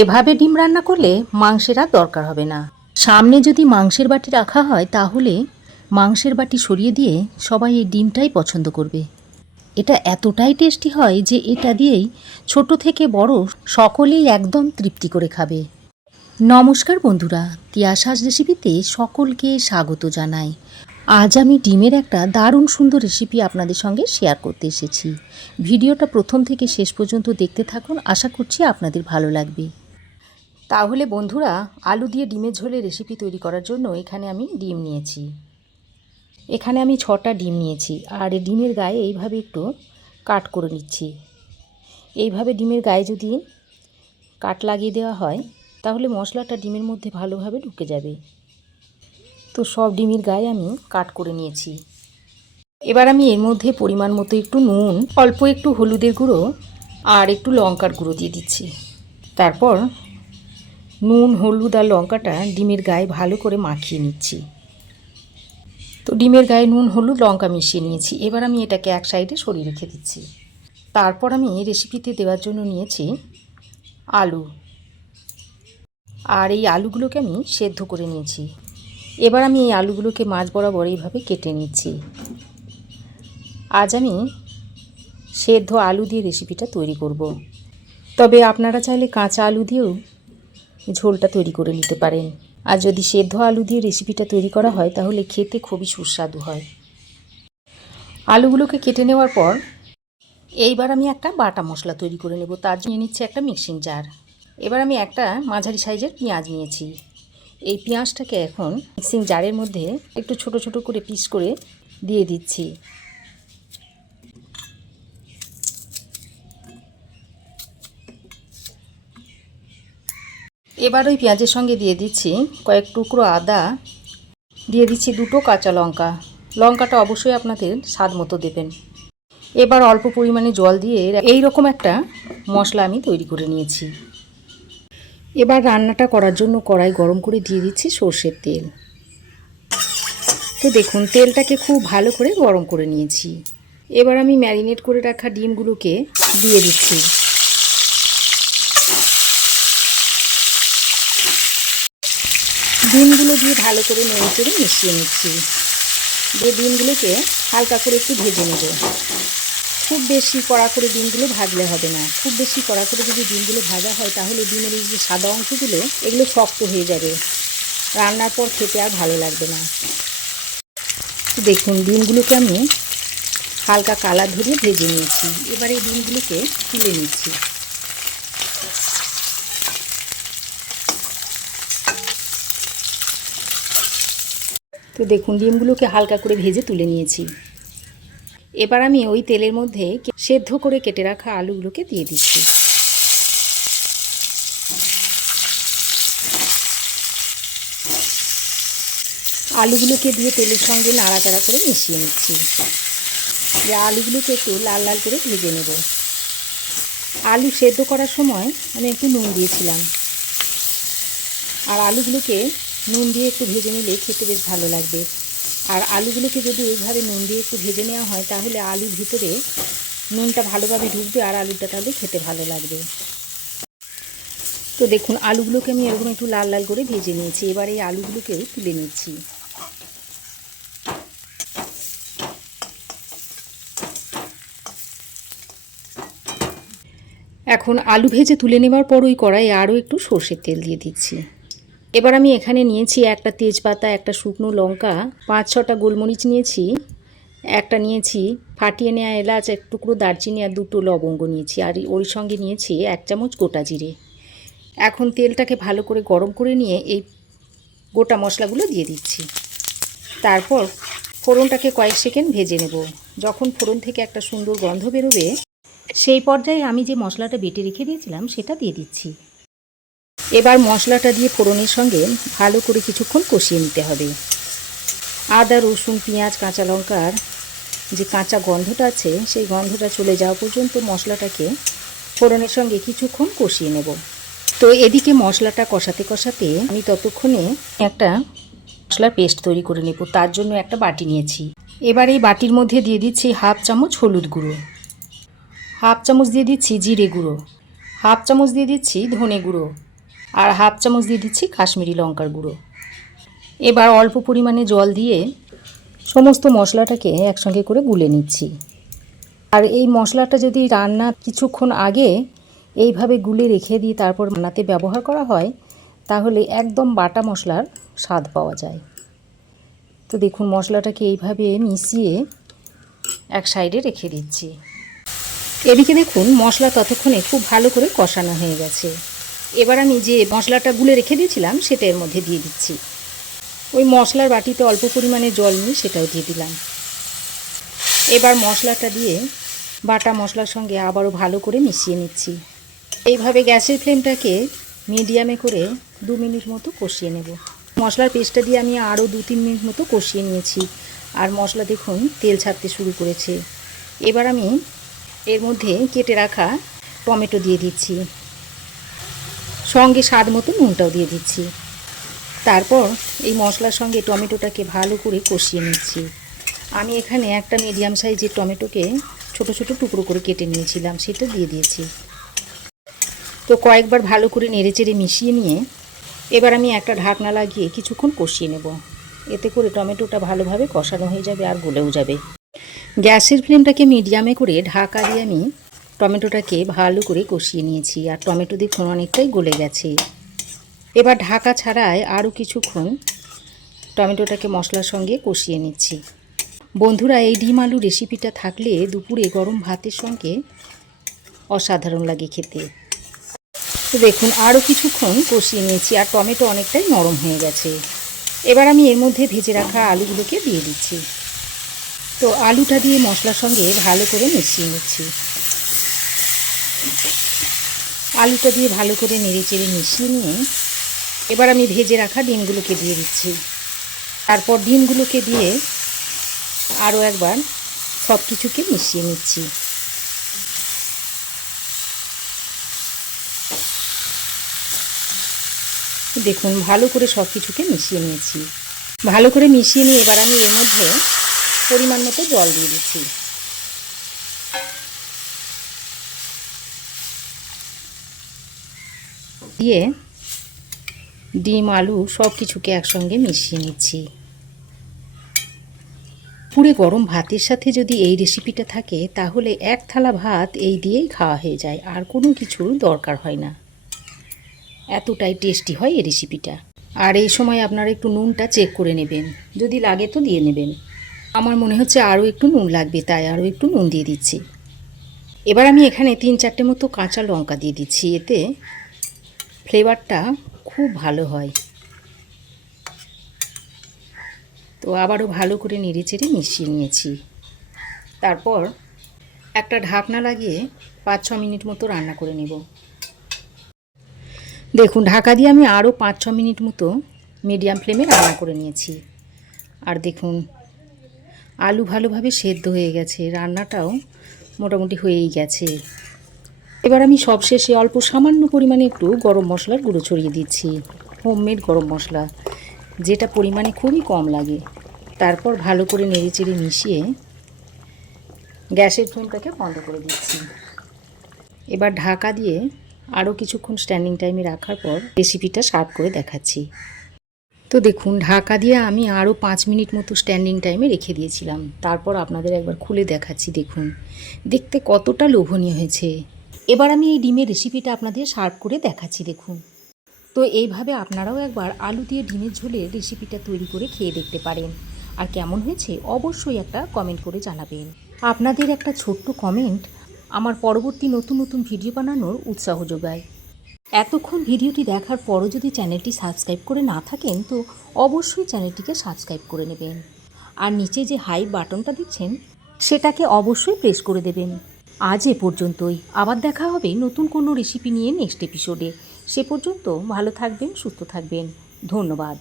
এভাবে ডিম রান্না করলে মাংসের আর দরকার হবে না। সামনে যদি মাংসের বাটি রাখা হয় তাহলে মাংসের বাটি সরিয়ে দিয়ে সবাই এই ডিমটাই পছন্দ করবে। এটা এতটাই টেস্টি হয় যে এটা দিয়েই ছোট থেকে বড় সকলেই একদম তৃপ্তি করে খাবে। নমস্কার বন্ধুরা, তিয়াশাস রেসিপিতে সকলকে স্বাগত জানাই। আজ আমি ডিমের একটা দারুণ সুন্দর রেসিপি আপনাদের সঙ্গে শেয়ার করতে এসেছি। ভিডিওটা প্রথম থেকে শেষ পর্যন্ত দেখতে থাকুন, আশা করছি আপনাদের ভালো লাগবে। তাহলে বন্ধুরা, আলু দিয়ে ডিমের ঝোলের রেসিপি তৈরি করার জন্য এখানে আমি ডিম নিয়েছি। এখানে আমি 6টা ডিম নিয়েছি আর এই ডিমের গায়ে এইভাবে একটু কাট করে নিচ্ছি। এইভাবে ডিমের গায়ে যদি কাট লাগিয়ে দেওয়া হয় তাহলে মশলাটা ডিমের মধ্যে ভালোভাবে ঢুকে যাবে। তো সব ডিমের গায়ে আমি কাট করে নিয়েছি। এবার আমি এর মধ্যে পরিমাণ মতো একটু নুন, অল্প একটু হলুদের গুঁড়ো আর একটু লঙ্কার গুঁড়ো দিয়ে দিচ্ছি। তারপর নুন, হলুদ আর লঙ্কাটা ডিমের গায়ে ভালো করে মাখিয়ে নিচ্ছি। তো ডিমের গায়ে নুন, হলুদ, লঙ্কা মিশিয়ে নিয়েছি। এবার আমি এটাকে এক সাইডে সরিয়ে রেখে দিচ্ছি। তারপর আমি রেসিপিতে দেওয়ার জন্য নিয়েছি আলু, আর এই আলুগুলোকে আমি সেদ্ধ করে নিয়েছি। এবার আমি এই আলুগুলোকে মাঝ বরাবর এইভাবে কেটে নিচ্ছি। আজ আমি সেদ্ধ আলু দিয়ে রেসিপিটা তৈরি করব। তবে আপনারা চাইলে কাঁচা আলু দিয়েও ঝোলটা তৈরি করে নিতে পারেন। আর যদি সেদ্ধ আলু দিয়ে রেসিপিটা তৈরি করা হয় তাহলে খেতে খুবই সুস্বাদু হয়। আলুগুলোকে কেটে নেওয়ার পর এইবার আমি একটা বাটা মশলা তৈরি করে নেব। তার জন্য নিচ্ছি একটা মিক্সিং জার। এবার আমি একটা মাঝারি সাইজের পেঁয়াজ নিয়েছি। এই পেঁয়াজটাকে এখন মিক্সিং জারের মধ্যে একটু ছোট ছোট করে পিস করে দিয়ে দিচ্ছি। এবার ওই পেঁয়াজের সঙ্গে দিয়ে দিচ্ছি কয়েক টুকরো আদা, দিয়ে দিচ্ছি 2টো কাঁচা লঙ্কা। লঙ্কাটা অবশ্যই আপনাদের স্বাদ মতো দেবেন। এবার অল্প পরিমাণে জল দিয়ে এই রকম একটা মশলা আমি তৈরি করে নিয়েছি। এবার রান্নাটা করার জন্য কড়াই গরম করে দিয়ে দিচ্ছি সর্ষের তেল। তো দেখুন, তেলটাকে খুব ভালো করে গরম করে নিয়েছি। এবার আমি ম্যারিনেট করে রাখা ডিমগুলোকে দিয়ে দিচ্ছি। ডিমগুলো দিয়ে ভালো করে নেড়ে চেড়ে মিশিয়ে নিচ্ছি। দিয়ে ডিমগুলোকে হালকা করে একটু ভেজে নেব। খুব বেশি কড়া করে ডিমগুলো ভাজলে হবে না। খুব বেশি কড়া করে যদি ডিমগুলো ভাজা হয় তাহলে ডিমের এই যে সাদা অংশগুলো এগুলো শক্ত হয়ে যাবে, রান্নার পর খেতে আর ভালো লাগবে না। দেখুন, ডিমগুলোকে আমি হালকা কালার ধরিয়ে ভেজে নিয়েছি। এবার এই ডিমগুলোকে তুলে নিচ্ছি। তো দেখুন, ডিমগুলোকে হালকা করে ভেজে তুলে নিয়েছি। এবার আমি ওই তেলের মধ্যে সেদ্ধ করে কেটে রাখা আলুগুলোকে দিয়ে দিচ্ছি। আলুগুলোকে দিয়ে তেলের সঙ্গে নাড়াচাড়া করে মিশিয়ে নিচ্ছি। যে আলুগুলোকে একটু লাল লাল করে ভেজে নেব। আলু সেদ্ধ করার সময় আমি একটু নুন দিয়েছিলাম, আর আলুগুলোকে নুন দিয়ে একটু ভেজে নিলে খেতে বেশ ভালো লাগবে। আর আলুগুলোকে যদি এইভাবে নুন দিয়ে একটু ভেজে নেওয়া হয় তাহলে আলুর ভিতরে নুনটা ভালোভাবে ঢুকবে আর আলুটা তাহলে খেতে ভালো লাগবে। তো দেখুন, আলুগুলোকে আমি এরকম একটু লাল লাল করে ভেজে নিয়েছি। এবার এই আলুগুলোকে তুলে নিচ্ছি। এখন আলু ভেজে তুলে নেওয়ার পর ওই কড়াইয়ে আরও একটু সর্ষের তেল দিয়ে দিচ্ছি। এবার আমি এখানে নিয়েছি একটা তেজপাতা, একটা শুকনো লঙ্কা, 5-6টা গোলমরিচ নিয়েছি, একটা নিয়েছি ফাটিয়ে নেওয়া এলাচ, এক টুকরো দারচিনি আর 2টো লবঙ্গ নিয়েছি, আর ওই সঙ্গে নিয়েছি 1 চামচ গোটা জিরে। এখন তেলটাকে ভালো করে গরম করে নিয়ে এই গোটা মশলাগুলো দিয়ে দিচ্ছি। তারপর ফোড়নটাকে কয়েক সেকেন্ড ভেজে নেব। যখন ফোড়ন থেকে একটা সুন্দর গন্ধ বেরোবে সেই পর্যায়ে আমি যে মশলাটা বেটে রেখে দিয়েছিলাম সেটা দিয়ে দিচ্ছি। এবার মশলাটা দিয়ে ফোড়নের সঙ্গে ভালো করে কিছুক্ষণ কষিয়ে নিতে হবে। আদা, রসুন, পেঁয়াজ, কাঁচা লঙ্কার যে কাঁচা গন্ধটা আছে সেই গন্ধটা চলে যাওয়া পর্যন্ত মশলাটাকে ফোড়নের সঙ্গে কিছুক্ষণ কষিয়ে নেব। তো এদিকে মশলাটা কষাতে কষাতে আমি ততক্ষণে একটা মশলার পেস্ট তৈরি করে নেব। তার জন্য একটা বাটি নিয়েছি। এবার এই বাটির মধ্যে দিয়ে দিচ্ছি 1/2 চামচ হলুদ গুঁড়ো, 1/2 চামচ দিয়ে দিচ্ছি জিরে গুঁড়ো, হাফ চামচ দিয়ে দিচ্ছি ধনে গুঁড়ো, আর হাফ চামচ দিয়ে দিচ্ছি কাশ্মীরি লঙ্কার গুঁড়ো। এবার অল্প পরিমাণে জল দিয়ে সমস্ত মশলাটাকে একসঙ্গে করে গুলে নিচ্ছি। আর এই মশলাটা যদি রান্না কিছুক্ষণ আগে এইভাবে গুলে রেখে দিয়ে তারপর রান্নাতে ব্যবহার করা হয় তাহলে একদম বাটা মশলার স্বাদ পাওয়া যায়। তো দেখুন মশলাটাকে এইভাবে মিশিয়ে এক সাইডে রেখে দিচ্ছি। এদিকে দেখুন মশলা ততক্ষণে খুব ভালো করে কষানো হয়ে গেছে। এবার আমি যে মশলাটা গুলে রেখে দিয়েছিলাম সেটা এর মধ্যে দিয়ে দিচ্ছি। ওই মশলার বাটিতে অল্প পরিমাণে জল নিয়ে সেটাও দিয়ে দিলাম। এবার মশলাটা দিয়ে বাটা মশলার সঙ্গে আবারও ভালো করে মিশিয়ে নিচ্ছি। এইভাবে গ্যাসের ফ্লেমটাকে মিডিয়ামে করে 2 মিনিট মতো কষিয়ে নেব। মশলার পেস্টটা দিয়ে আমি আরও 2-3 মিনিট মতো কষিয়ে নিয়েছি। আর মশলা দেখুন তেল ছাড়তে শুরু করেছে। এবার আমি এর মধ্যে কেটে রাখা টমেটো দিয়ে দিচ্ছি, সঙ্গে স্বাদ মতো নুনটাও দিয়ে দিচ্ছি। তারপর এই মশলার সঙ্গে টমেটোটাকে ভালো করে কষিয়ে নিচ্ছি। আমি এখানে একটা মিডিয়াম সাইজের টমেটোকে ছোট ছোট টুকরো করে কেটে নিয়েছিলাম, সেটা দিয়ে দিয়েছি। তো কয়েকবার ভালো করে নেড়েচেড়ে মিশিয়ে নিয়ে এবার আমি একটা ঢাকনা লাগিয়ে কিছুক্ষণ কষিয়ে নেব। এতে করে টমেটোটা ভালোভাবে কষানো হয়ে যাবে আর গলেও যাবে। গ্যাসের ফ্লেমটাকে মিডিয়ামে করে ঢাকা দিয়ে আমি টমেটোটাকে ভালো করে কষিয়ে নিয়েছি। আর টমেটো দেখুন অনেকটাই গলে গেছে। এবার ঢাকা ছাড়াই আরও কিছুক্ষণ টমেটোটাকে মশলার সঙ্গে কষিয়ে নিচ্ছি। বন্ধুরা, এই ডিম আলু রেসিপিটা থাকলে দুপুরে গরম ভাতের সঙ্গে অসাধারণ লাগে খেতে। তো দেখুন আরও কিছুক্ষণ কষিয়ে নিয়েছি আর টমেটো অনেকটাই নরম হয়ে গেছে। এবার আমি এর মধ্যে ভেজে রাখা আলুগুলোকে দিয়ে দিচ্ছি। তো আলুটা দিয়ে মশলার সঙ্গে ভালো করে মিশিয়ে নিচ্ছি। আলুটা দিয়ে ভালো করে নেড়েচেড়ে মিশিয়ে নিয়ে এবার আমি ভেজে রাখা ডিমগুলোকে দিয়ে দিচ্ছি। তারপর ডিমগুলোকে দিয়ে আরও একবার সব কিছুকে মিশিয়ে নিচ্ছি। দেখুন ভালো করে সব কিছুকে মিশিয়ে নিয়েছি। ভালো করে মিশিয়ে নিয়ে এবার আমি এর মধ্যে পরিমাণ মতো জল দিয়ে দিচ্ছি। দিয়ে ডিম আলু সব কিছুকে একসঙ্গে মিশিয়ে নিচ্ছি। পুরো গরম ভাতের সাথে যদি এই রেসিপিটা থাকে তাহলে এক থালা ভাত এই দিয়েই খাওয়া হয়ে যায়, আর কোনো কিছুর দরকার হয় না। এতটাই টেস্টি হয় এই রেসিপিটা। আর এই সময় আপনারা একটু নুনটা চেক করে নেবেন, যদি লাগে তো দিয়ে নেবেন। আমার মনে হচ্ছে আরও একটু নুন লাগবে, তাই আরও একটু নুন দিয়ে দিচ্ছি। এবার আমি এখানে 3-4টে মতো কাঁচা লঙ্কা দিয়ে দিচ্ছি, এতে ফ্লেভারটা খুব ভালো হয়। তো আবারও ভালো করে নেড়েচেড়ে মিশিয়ে নিয়েছি। তারপর একটা ঢাকনা লাগিয়ে 5-6 মিনিট মতো রান্না করে নেব। দেখুন ঢাকা দিয়ে আমি আরও 5-6 মিনিট মতো মিডিয়াম ফ্লেমে রান্না করে নিয়েছি। আর দেখুন আলু ভালোভাবে সেদ্ধ হয়ে গেছে, রান্নাটাও মোটামুটি হয়েই গেছে। এবার আমি সবশেষে অল্প সামান্য পরিমাণে একটু গরম মশলার গুঁড়ো ছড়িয়ে দিচ্ছি, হোমমেড গরম মশলা, যেটা পরিমাণে খুবই কম লাগে। তারপর ভালো করে নেড়েচেড়ে মিশিয়ে গ্যাসের ফ্লেমটাকে বন্ধ করে দিচ্ছি। এবার ঢাকা দিয়ে আরও কিছুক্ষণ স্ট্যান্ডিং টাইমে রাখার পর রেসিপিটা সার্ভ করে দেখাচ্ছি। তো দেখুন ঢাকা দিয়ে আমি আরও 5 মিনিট মতো স্ট্যান্ডিং টাইমে রেখে দিয়েছিলাম। তারপর আপনাদের একবার খুলে দেখাচ্ছি। দেখুন দেখতে কতটা লোভনীয় হয়েছে। এবার আমি এই ডিমের রেসিপিটা আপনাদের সার্ভ করে দেখাচ্ছি। দেখুন, তো এইভাবে আপনারাও একবার আলু দিয়ে ডিমের ঝোলের রেসিপিটা তৈরি করে খেয়ে দেখতে পারেন। আর কেমন হয়েছে অবশ্যই একটা কমেন্ট করে জানাবেন। আপনাদের একটা ছোট্ট কমেন্ট আমার পরবর্তী নতুন নতুন ভিডিও বানানোর উৎসাহ যোগায়। এতক্ষণ ভিডিওটি দেখার পরও যদি চ্যানেলটি সাবস্ক্রাইব করে না থাকেন তো অবশ্যই চ্যানেলটিকে সাবস্ক্রাইব করে নেবেন। আর নিচে যে হাই বাটনটা দিচ্ছেন সেটাকে অবশ্যই প্রেস করে দেবেন। আজ এ পর্যন্তই, আবার দেখা হবে নতুন কোনো রেসিপি নিয়ে নেক্সট এপিসোডে। সে পর্যন্ত ভালো থাকবেন, সুস্থ থাকবেন। ধন্যবাদ।